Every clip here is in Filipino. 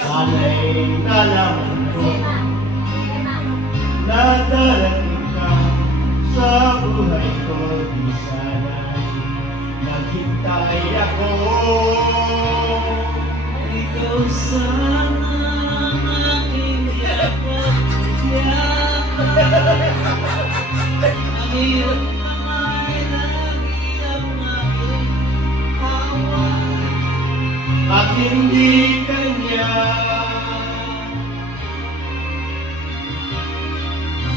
Sana'y nalaman ko na darating ka sa buhay ko. Di sana'y naghintay ako. Ikaw sana ang aking yakap-yakap. Ang iyong kamay lagi ang aking hawak. At hindi kanya.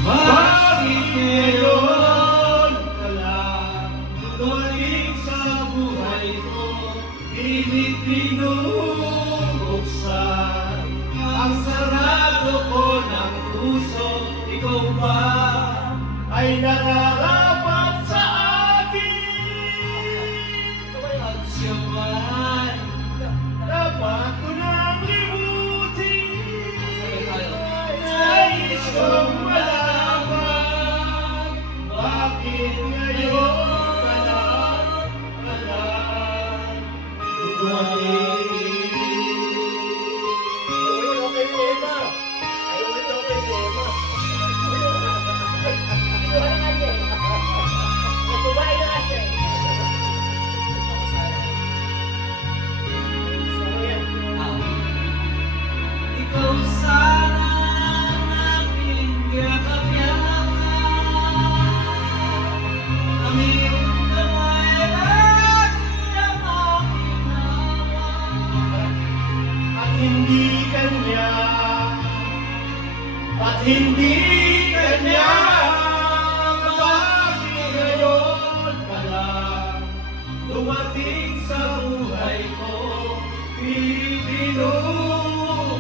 Bakit ngayon ka lang dumating sa buhay ko? Pilit binubuksan ang sarado ko ng puso. Ikaw ba ay nararapat sa akin? At siya ba'y Dapat ko nang limutin. Nais kong malaman, bakit ngayon ka lang dumating? ikaw sana ang aking yakap-yakap. Ang iyong kamay lagi ang aking hawak. At hindi kanya, at hindi kanya. Bakit ngayon ka lang dumating sa buhay ko?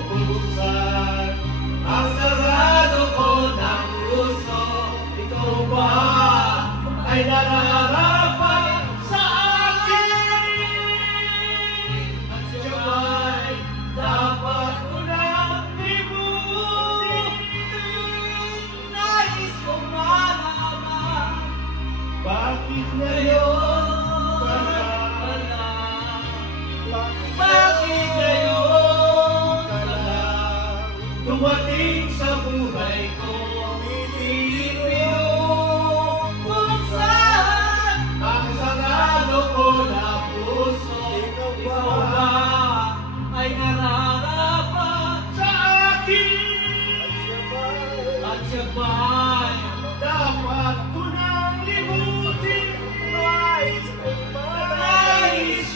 Binubuksan ang sarado ko ng puso. Ikaw ba ay nararapat sa akin? At siya ba'y dapat ko nang limutin? Nais kong malaman, Bakit ngayon ka lang? bakit ngayon ka lang dumating sa buhay ko? Pilit binubuksan ang sarado ko na puso. Ikaw ba ay nararapat sa akin? at siya ba'y Dapat ko nang limutin. Nais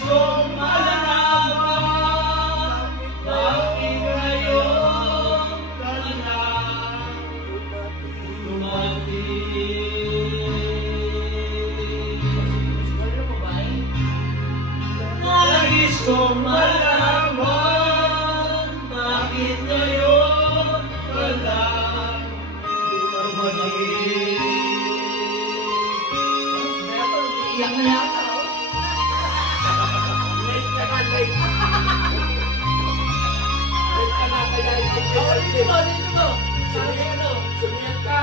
kong malaman, bakit ngayon ka lang Nais kong malaman, bakit ngayon ka lang dumating. Iyak na yata, oh. Late ka na, late. Late ka na, kaya Oh, dito mo. Sabi ano? Sumiyan ka.